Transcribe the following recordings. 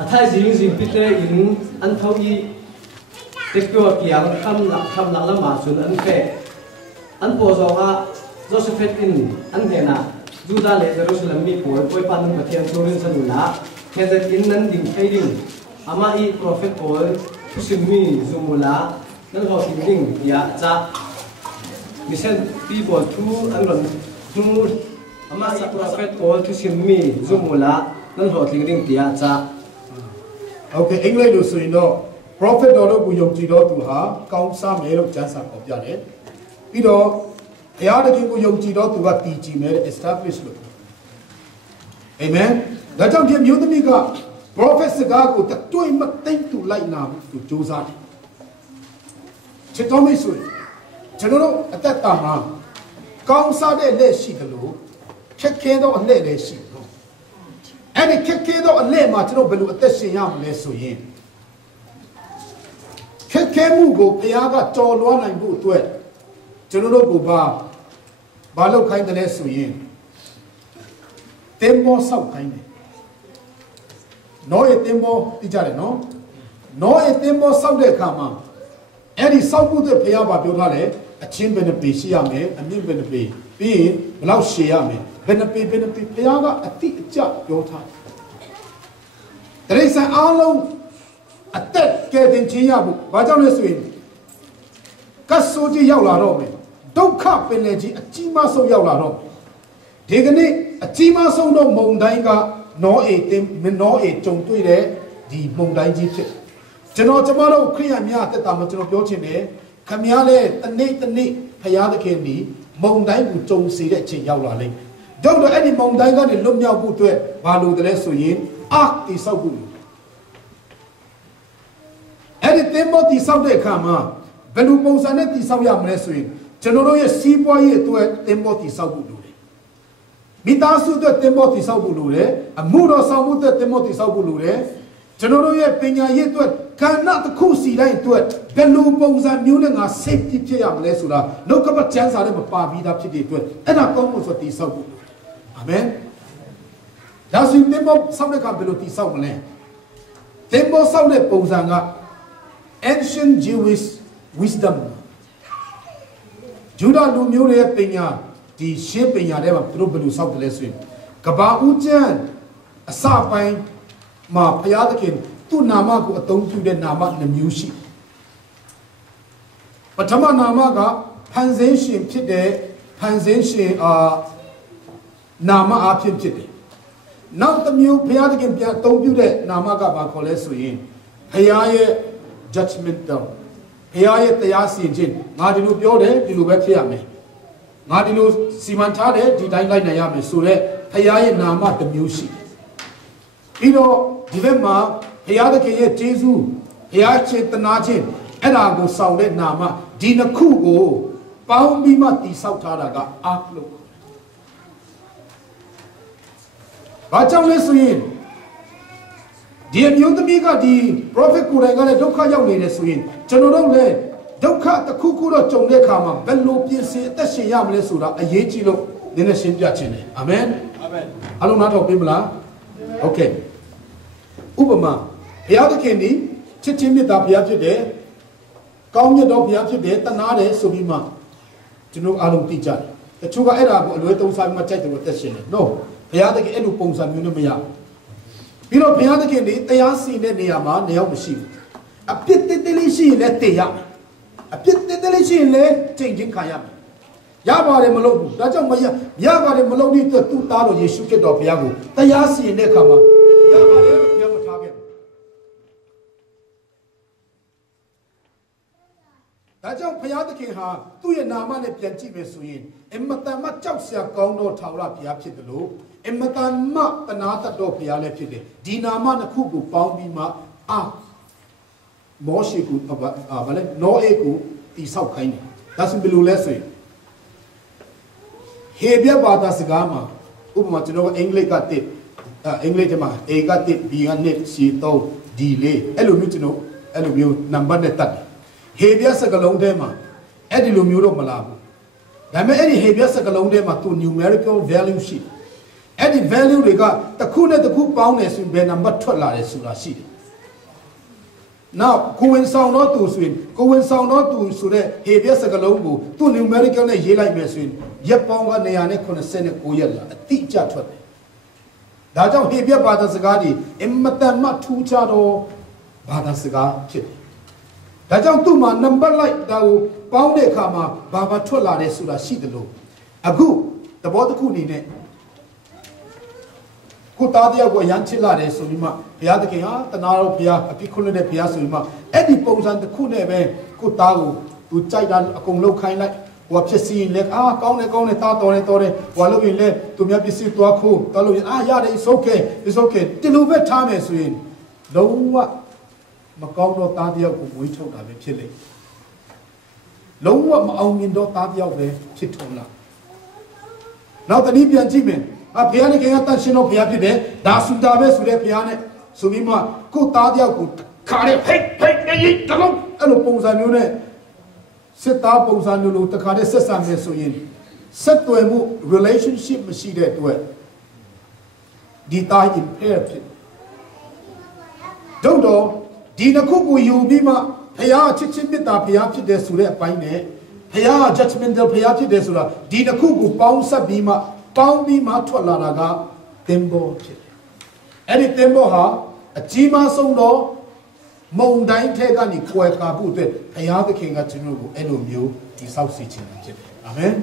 a thai jing pite in an thau I tekto kiang kham la lama sun an fe an po zonga Joseph in an hena Juda le Jerusalem mi poi pan pathian thurin sanula khedet in nan ding thairing ama I prophet poi thusimmi zumula nan ho ding ya cha mission people thu an ron thu ama sa prophet poi thusimmi zumula nan ho ding tia cha okay English lo so yin do prophet တော်တို့ကိုယုံကြည်တော်သူဟာကောင်းစားမယ်လို့ကျမ်းစာဖော်ပြတယ်ပြီးတော့ဘုရားသခင်ကိုယုံကြည်တော်သူကတည်ကြည်မယ် establish လို့ amen ဒါကြောင့်ဒီမျိုးသမီးက prophet စကားကိုတွေ့မသိသူလိုက်နာသူစူးစမ်းတယ်ချစ်တော်မိတ်ဆွေကျွန်တော်တို့အသက်တာမှာကောင်းစားတဲ့လက်ရှိတယ်လို့ခက်ခဲသောအလက်လည်းရှိတယ်အဲ့ဒီခက်ခဲသောအလက်မှာကျွန်တော်ဘယ်လိုအသက်ရှင်ရမလဲဆိုရင်ခက်ခဲမှုကိုဘုရားကတော်လွှားနိုင်ဖို့အတွက်ကျွန်တော်တို့ကိုဘာလုပ်ခိုင်းတယ်လဲဆိုရင်တင်မောဆောက်ခိုင်းတယ်နောရဲ့တင်မောသိကြတယ်နော်နောရဲ့တင်မောဆောက်တဲ့အခါမှာအဲ့ဒီဆောက်ဖို့အတွက်ဘုရားကပြောထားတယ်အချင်းဘယ်နှပေရှိရမယ်အမြင့်ဘယ်နှပေပြီးရင်ဘယ်လောက်ရှည်ရမယ်ဘယ်နှပေဘုရားကအတိအကျပြောထားတယ်တရိษံအားလုံးအသက်ကဲတင်ချင်းရဖို့ဘာကြောင့်လဲဆိုရင်ကတ်ဆိုးကြီးရောက်လာတော့မယ်ဒုက္ခပင်လေကြီးအကြီးမားဆုံးရောက်လာတော့ဒီကနေ့အကြီးမားဆုံးတော့မုန်တိုင်းကနောအေကြုံတွေ့တဲ့ဒီမုန်တိုင်းကြီးဖြစ်ကျွန်တော်ကျမတို့ခရိယံများတက်တာမှာကျွန်တော်ပြောချင်တယ်ခမည်းလည်းတနေ့ဖရာသခင်ဒီမုန်တိုင်းကိုကြုံစေတဲ့အချိန်ရောက်လာလိမ့်တော့အဲ့ဒီမုန်တိုင်းကနေလွတ်မြောက်ဖို့အတွက်ဘာလို့တလဲဆိုရင်အာတိဆောက်ဖို့အဲ့ဒီတင်မောတိဆောက်တဲ့အခါမှာဘယ်လိုပုံစံနဲ့တိဆောက်ရမလဲဆိုရင်ကျွန်တော်တို့ရဲ့စီးပွားရေးအတွက်တင်မောတိဆောက်ဖို့လိုတယ်မိသားစုအတွက်တင်မောတိဆောက်ဖို့လိုတယ်အမှုတော်ဆောင်မှုအတွက်တင်မောတိဆောက်ဖို့လိုတယ်ကျွန်တော်တို့ရဲ့ပညာရေးအတွက်ခန္ဓာတစ်ခုစီတိုင်းအတွက်ဘယ်လိုပုံစံမျိုးနဲ့ငါ safety ဖြစ်ရမလဲဆိုတာလောကပတ်ကျမ်းစာထဲမှာပါပြီးသားဖြစ်တဲ့အတွက်အဲ့ဒါကောင်းဖို့ဆိုတိဆောက်ဖို့အာမင်ဒါဆိုရင်တင်မောဆောက်တဲ့အခါဘယ်လိုတိဆောက်မလဲတင်မောဆောက်တဲ့ပုံစံကancient Jewish wisdom ဂျူဒလူမျိုးတွေရဲ့ပညာဒီရှေးပညာထဲမှာသူတို့ဘယ်လိုဆောက်တယ်လဲဆိုရင်ကဘာဦးကျမ်းအစပိုင်းမှာဘုရားသခင်သူ့နာမကိုအသုံးပြုတဲ့နာမ2မျိုးရှိပထမနာမကဖန်ဆင်းရှင်ဖြစ်တဲ့ဖန်ဆင်းရှင်နာမအဖြစ်ဖြစ်တယ်နောက်တစ်မျိုးဘုရားသခင်ပြန်အသုံးပြုတဲ့နာမကဘာခေါ်လဲဆိုရင်ဘုရားရဲ့judgment down ဘုရားရဲ့တရားစီရင်ခြင်းငါဒီလိုပြောတယ်ဒီလိုပဲဖြစ်ရမယ်ငါဒီလိုစီမံထားတယ်ဒီတိုင်းလိုက်နိုင်ရမယ်ဆိုတော့ဘုရားရဲ့နာမတစ်မျိုးရှိပြီးတော့ဒီဘက်မှာဘုရားသခင်ရဲ့ကျေးဇူးဘုရားချေတနာခြင်းအဲ့ဒါကိုဆောင်တဲ့နာမဒီနှစ်ခုကိုပေါင်းပြီးမှတည်ဆောက်ထားတာကအာလို့ဘာကြောင့်လဲဆိုရင်ဒီအမျိုးသမီးကဒီ prophet ကိုယ်တိုင်ကလည်းဒုက္ခရောက်နေတယ်ဆိုရင်ကျွန်တော်တို့လည်းဒုက္ခတစ်ခုခုတော့ကြုံတဲ့အခါမှာဘယ်လိုပြင်ဆင်အသက်ရှင်ရမလဲဆိုတာအရေးကြီးလို့နည်းနည်းရှင်းပြခြင်းတယ်အာမင်အာမင်အားလုံးနားထောင်ပေးမလားโอเคဥပမာဘုရားသခင်ဒီချစ်ချင်းမေတ္တာဘုရားဖြစ်တယ်ကောင်းမြတ်တော်ဘုရားဖြစ်တယ်တနာတယ်ဆိုပြီးမှကျွန်တော်အားလုံးသိကြတယ်တချို့ကအဲ့ဒါကိုအလွဲသုံးစားပြီးမှကြိုက်တယ်လို့သက်ရှင်တယ် no ဘုရားသခင်အဲ့လိုပုံစံမျိုးနဲ့မရပြီးတော့ဘုရားသခင်ဒီတရားစီတဲ့နေရာမှာနေရောက်မရှိဘူးအပြစ်တစ်လေးရှိရင်လည်းတည်ရမယ်အပြစ်တစ်လေးရှိရင်လည်းချိန်ချင်းခံရမယ်ရပါတယ်မလုပ်ဘူးဒါကြောင့်မရပါတယ်မလုပ်တဲ့အတွက်သူ့သားတော်ယေရှုခရစ်တော်ဘုရားကိုတရားစီရင်တဲ့အခါမှာရပါတယ်လို့ဘုရားမထားခဲ့ဘူးဒါကြောင့်ဘုရားသခင်ဟာသူ့ရဲ့နာမနဲ့ပြန်ကြည့်မယ်ဆိုရင်အမတန်မှကြောက်စရာကောင်းသောထာဝရဘုရားဖြစ်တယ်လို့အမတန်မှတနာတတ်တော်ဘုရားလည်းဖြစ်တယ်ဒီနာမနှစ်ခုကိုပေါင်းပြီးမှမောရှေကိုဘာလဲနောအေကိုတိဆောက်ခိုင်းတယ်ဒါဆိုဘယ်လိုလဲဆိုရင်ဟေဘရဲဘာသာစကားမှာဥပမာကျွန်တော်အင်္ဂလိပ်ကတစ်အင်္ဂလိပ်ထဲမှာ A ကတစ် B ကနှစ် C 3 D 4အဲ့လိုမျိုးကျွန်တော်အဲ့လိုမျိုးနံပါတ်နဲ့တတ်တယ်ဟေဘရဲစကားလုံးထဲမှာအဲ့ဒီလိုမျိုးတော့မလာဘူးဒါပေမဲ့အဲ့ဒီဟေဘရဲစကားလုံးထဲမှာသူ numerical value ရှိတယ် အဲ့ဒီ value တွေကတစ်ခုနဲ့တစ်ခုပေါင်းတယ်ဆိုရင်ဘယ် number ထွက်လာတယ်ဆိုတာရှိတယ် now ကိုဝင်ဆောင်တော့သူဆိုရင်ကိုဝင်ဆောင်တော့သူဆိုတဲ့ Hebrew စကားလုံးကိုသူ numerical နဲ့ရေးလိုက်မယ်ဆိုရင်ရက်ပေါင်းက989ရက်လာအတိအကျထွက်တယ်ဒါကြောင့် Hebrew ဘာသာစကားဒီအင်မတန်မှထူးခြားတော့ဘာသာစကားဖြစ်တယ်ဒါကြောင့်သူ့မှာ number လိုက်ဒါကိုပေါင်းတဲ့အခါမှာဘာထွက်လာတယ်ဆိုတာရှိတယ်လို့အခုသဘောတစ်ခုအနေနဲ့ကိုသားတယောက်ကိုရမ်းချစ်လာတယ်ဆိုပြီးမှဘုရားသခင်ဟာတနာတော်ဘုရားအပြစ်ခွင့်တဲ့ဘုရားဆိုပြီးမှအဲ့ဒီပုံစံတစ်ခုနဲ့ပဲကိုသားကိုသူကြိုက်တာအကုန်လောက်ခိုင်းလိုက်ဟိုဖြစ်စီလက်ကောင်းတယ်သားတော်တယ်ဟိုလို့ရင်လေသူများပစ္စည်းသွားခိုးတော်လို့ရတယ် it's okay ဒီလိုပဲထားမယ်ဆိုရင်လုံးဝမကောင်းတော့သားတယောက်ကိုမွေးထုတ်တာပဲဖြစ်လိမ့်လုံးဝမအောင်မြင်တော့သားတယောက်ပဲဖြစ်ထုံလာနောက်တနည်းပြန်ကြည့်မယ်ဘုရားနဲ့ခင်ကတန်ရှင်တော့ဘုရားဖြစ်တယ်ဒါဆူတာပဲဆိုတဲ့ဘုရားနဲ့ဆိုပြီးမှကိုသားတယောက်ကိုခါရဲဖိတ်ရေးတလုံးအဲ့လိုပုံစံမျိုးနဲ့စစ်သားပုံစံမျိုးလိုတခါတည်းဆက်ဆံမယ်ဆိုရင်ဆက်သွယ်မှု relationship မရှိတဲ့အတွက်ဒီသား impair ဖြစ်တော့ဒီနှစ်ခုကိုယူပြီးမှဘုရားချစ်ချင်းမေတ္တာဘုရားဖြစ်တယ်ဆိုတဲ့အပိုင်းနဲ့ဘုရား judgmental ဘုရားဖြစ်တယ်ဆိုတာဒီနှစ်ခုကိုပေါင်းဆက်ပြီးမှထွက်လာတာကတင်ဘောဖြစ်တယ်အဲ့ဒီတင်ဘောဟာအကြီးမားဆုံးတော့မုံတိုင်းထဲကနေကွယ်ကာဖို့အတွက်ဘုရားသခင်ကကျွန်တော်ကိုအဲ့လိုမျိုးဒီဆောက်စီခြင်းဖြစ်တယ်အာမင်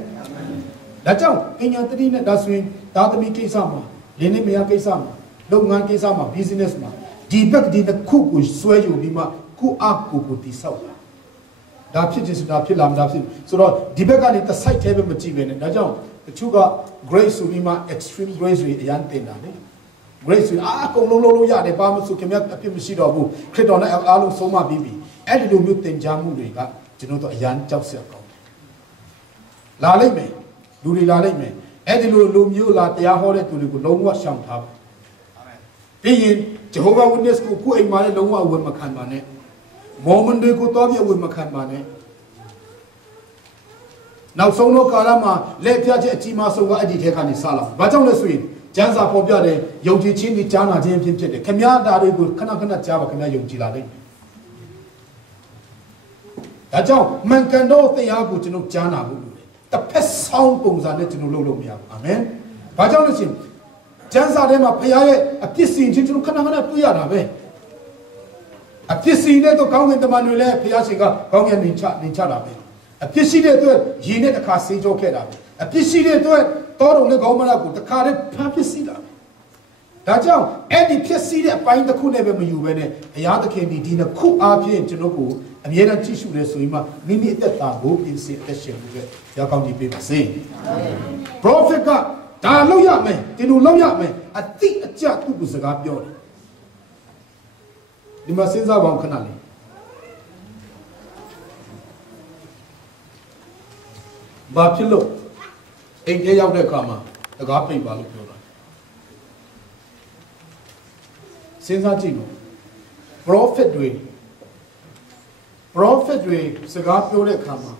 ဒါကြောင့်ပညာတတိနဲ့ဒါဆိုရင်သားသမီးကိစ္စမှာလင်းနေမယားကိစ္စမှာလုပ်ငန်းကိစ္စမှာ business မှာဒီဘက်ဒီတစ်ခုကိုဆွဲယူပြီးမှကိုအားကိုတိဆောက်တာဒါဖြစ်ချင်ဆိုတာဖြစ်လာမှာဖြစ်ဆိုတော့ဒီဘက်ကနေတစ် site ထဲပဲမကြည့်ပဲနဲ့ဒါကြောင့်တချို့က grace ဆိုပြီးမှ extreme grace တွေအရန်တင်တာလေ grace ဆိုအကုန်လုံးလုံးရတယ်ဘာမှဆိုခင်ဗျအဖြစ်မရှိတော့ဘူးခရစ်တော်နဲ့အားလုံးဆုံးမပြီးပြီအဲ့ဒီလိုမျိုးတင်ကြားမှုတွေကကျွန်တော်တို့အရန်ကြောက်စရာကောင်းတယ်လာလိုက်မယ်လူတွေလာလိုက်မယ်အဲ့ဒီလိုလူမျိုးလာတရားဟောတဲ့သူတွေကိုလုံးဝရှောင်ထားပါပြီးရင် Jehovah Witness ကိုအိမ်မှာလည်းလုံးဝအဝယ်မခံပါနဲ့ Mormon တွေကိုတော့ပြအဝယ်မခံပါနဲ့နောက်ဆုံးတော့ကာလမှာလက်ပြချက်အကြီးမားဆုံးကအဲ့ဒီထဲကနေစလာဘာကြောင့်လဲဆိုရင်ကျမ်းစာပေါ်ပြတယ်ယုံကြည်ခြင်းဒီကြားနာခြင်းဖြစ်တယ်ခင်ဗျားဒါတွေကိုခဏကြားပါခင်ဗျားယုံကြည်လာလိမ့်မယ်ဒါကြောင့်မှန်ကန်တော့တရားကိုကျွန်တော်ကြားနာဖို့လိုတယ်တစ်ဖက်ဆောင်ပုံစံနဲ့ကျွန်တော်လုပ်လို့မရဘူးအာမင်ဘာကြောင့်လဲဆိုရင်ကျမ်းစာထဲမှာဘုရားရဲ့အပြစ်စီရင်ခြင်းကျွန်တော်ခဏတွေ့ရတာပဲအပြစ်စီရင်တဲ့ကောင်းကင်တမန်တွေလည်းဘုရားရှင်ကကောင်းကင်နေချတာပဲအပြစ်ရှိတဲ့အတွက်ရည်နဲ့တစ်ခါဆေးကြောခဲ့တာပဲအပြစ်ရှိတဲ့အတွက်တောတော်နဲ့ခေါင်းမလာကိုတစ်ခါတည်းဖမ်းပစ်စီတာဒါကြောင့်အဲ့ဒီဖြစ်စီတဲ့အပိုင်းတစ်ခုနဲ့ပဲမယူပဲနဲ့ဘုရားသခင်ဒီနှစ်ခုအားဖြင့်ကျွန်တော်ကိုအမြဲတမ်းကြည့်ရှုတယ်ဆိုရင်မှမိမိအသက်တာကိုပြင်ဆင်အသက်ရှင်မှုပဲရကောင်းကြည့်ပေးပါစေအာမင် prophet ကဒါလောက်ရမယ်ဒီလိုလောက်ရမယ်အတိအကျသူ့ကိုစကားပြောတယ်ဒီမှာစဉ်းစားပါဦးခဏလေးဘာဖြစ်လို့အိမ်ထဲရောက်တဲ့အခါမှာတကားပိတ်ပါလို့ပြောတာစဉ်းစားကြည့်လို့ prophet တွေစကားပြောတဲ့အခါမှာ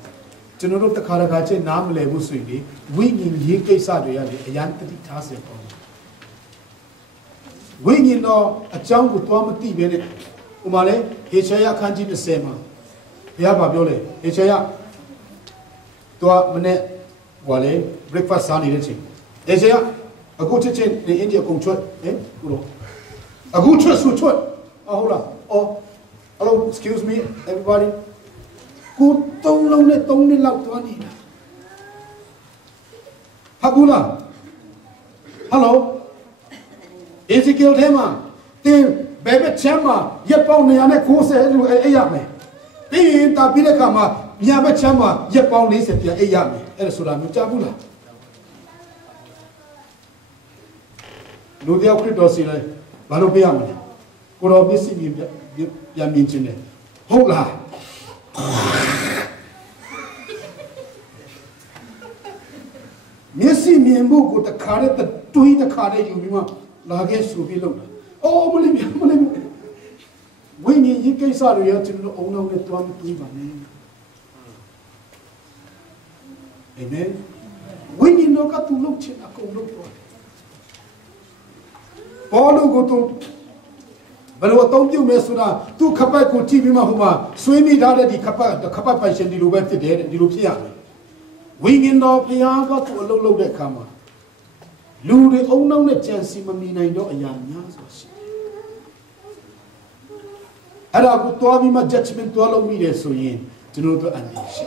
ကျွန်တော်တို့တခါချင်းနားမလည်ဘူးဆိုရင်ဝိညာဉ်ရေးကိစ္စတွေရတယ်အရန်တတိထားစေပေါ့ဝိညာဉ်တော့အကြောင်းကိုသွားမသိပဲနဲ့ဥမာလေဟေရှာယအခန်းကြီး20မှာဘုရားပြောလေဟေရှာယတော့မနေ့ဟိုလေ breakfast စားနေတဲ့ချိန်ဟေရှာယအခုချက်ချင်းဒီအိန္ဒိယကုန်ချွတ်ကိုတော့အခုချွတ်ဟုတ်လားhello excuse me everybody ကို3လုံးနဲ့3နှစ်လောက်သွားနေတာဟာဘူးလား hello Ezekiel ထဲမှာတင်ဘယ်ဘက်ချမ်းမှာရက်ပေါင်း990လို့အဲ့ရမယ်ပြီးရင်တာပြီးတဲ့ခါမှာညာဘက်ချမ်းမှာရက်ပေါင်း40ပြန်အဲ့ရမယ်အဲ့ဒါဆိုတာမျိုးကြားဘူးလားလူတယောက်ခရစ်တော်စီလဲဘာလို့ပြရမလဲကိုတော်မျက်စိမြင်ပြန်မြင်ခြင်းနဲ့ဟုတ်လားမျက်စိမြင်ဖို့ကိုတခါတည်းတွေးတခါတည်းယူပြီးမှလာခဲ့ဆိုပြီးလုပ်တာအော်မလေးဝိညာဉ်ရေးကိစ္စတွေရောကျွန်တော်အုံနောက်နဲ့တွားမတွေးပါနဲ့အာမင်ဝိညာဉ်တော်ကသူ့လုပ်ချင်အကုန်လုပ်တော့ ဘောလုံးကိုသူဘယ်လိုအသုံးပြုမယ်ဆိုတာသူခပတ်ကိုကြည့်ပြီးမှဟိုမှာဆွေးမိထားတဲ့ဒီခပတ်ပိုင်ရှင်ဒီလိုပဲဖြစ်တယ်ဒီလိုဖြစ်ရမယ်ဝိညာဉ်တော်ဘုရားကသူ့အလုပ်လုပ်တဲ့အခါမှာလူတွေအုံနောက်နဲ့ကြံစီမမီနိုင်တော့အရာများစွာရှိတယ်အဲ့ဒါကိုတွားပြီးမှ judgment တွားလုပ်မိတယ်ဆိုရင်ကျွန်တော်တို့အန်တီရှိ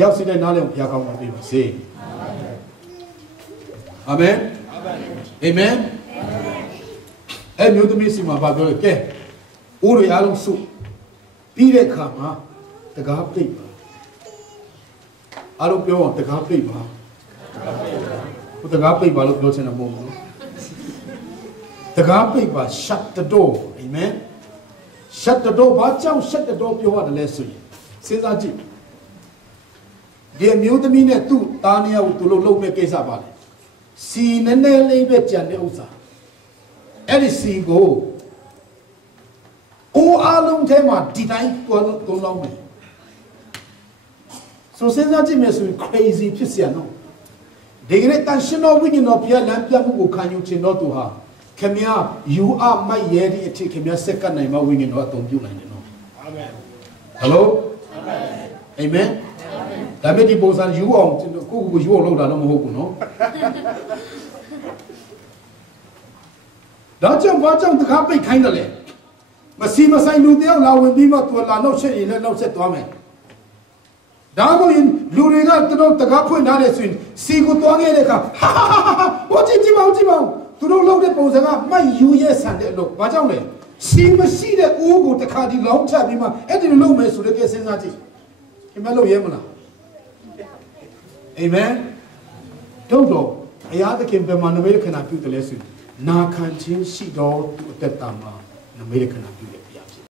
ရောက်စီတဲ့နားလည်းဘုရားကောင်းပါပေးပါစေအာမင်အာမင်အဲ့မျိုးသမီးစီမှာပါပြောတယ်ကဲဦးတွေအားလုံးစုပြီးတဲ့အခါမှာတကားပိတ်ပါအားလုံးပြောအောင်တကားပိတ်ပါဘုတကားပိတ်ပါလို့ပြောချင်တာမဟုတ်ဘူးတကားပိတ်ပါ shut the door amen shut the door ဘာကြောင့် shut the door ပြောရတယ်လဲဆိုရင်စဉ်းစားကြည့်ဒီမျိုးသမီးနဲ့သူ့သားနှစ်ယောက်သူ့လုံးမဲ့ကိစ္စပါလေစီနည်းနည်းလေးပဲကြံတဲ့ဥစ္စာအဲ့ဒီစီကိုအိုးအားလုံးထဲမှာဒီတိုင်းတွန်းလောင်းမယ်ဆိုစဉ်းစားကြည့်မယ်ဆိုရင် crazy ဖြစ်เสียနော်ဒီကနေ့တန်ရှင်တော်ဝိညာဉ်တော်ဘုရားလမ်းပြမှုကိုခံယူခြင်းတော်သူဟာခင်ဗျာ you are my yedi အထက်ခင်ဗျာစက္ကန့်နိုင်မှာဝိညာဉ်တော်အသုံးပြုနိုင်တယ်နော်အာမင် hello အာမင်ဒါမဲ့ဒီပုံစံယူအောင်ကိုယူအောင်လုပ်တာတော့မဟုတ်ဘူးနော်ဒါကြောင့်ဘာကြောင့်တခါပိတ်ခိုင်းတယ်လဲမစီမဆိုင်လူတယောက်လာဝင်ပြီးမှသူလာနောက်ဆက်ရင်လည်းနောက်ဆက်သွားမယ်ဒါမှမဟုတ်လူတွေကသူတို့တကားဖွင့်ထားတယ်ဆိုရင်စီကိုသွားခဲ့တဲ့အခါဟိုကြည့်ပါဦးကြည့်ပါဦးသူတို့လုပ်တဲ့ပုံစံကမိုက်ယူရဲ့ဆန်တဲ့အလုပ်ဘာကြောင့်လဲစီမရှိတဲ့အိုးကိုတခါဒီလောင်းချပြီးမှအဲ့ဒီလိုလုပ်မယ်ဆိုတဲ့ကဲစဉ်းစားကြည့်ခင်ဗျားလုပ်ရဲမလားအာမင်တော့အရာသခင်ဘယ်မှာနမိတ်ခဏပြုတယ်လဲဆိုရင်နာခံခြင်းရှိတော်သူအသက်တာမှာနမိတ်ခဏပြုတယ်ဗျာ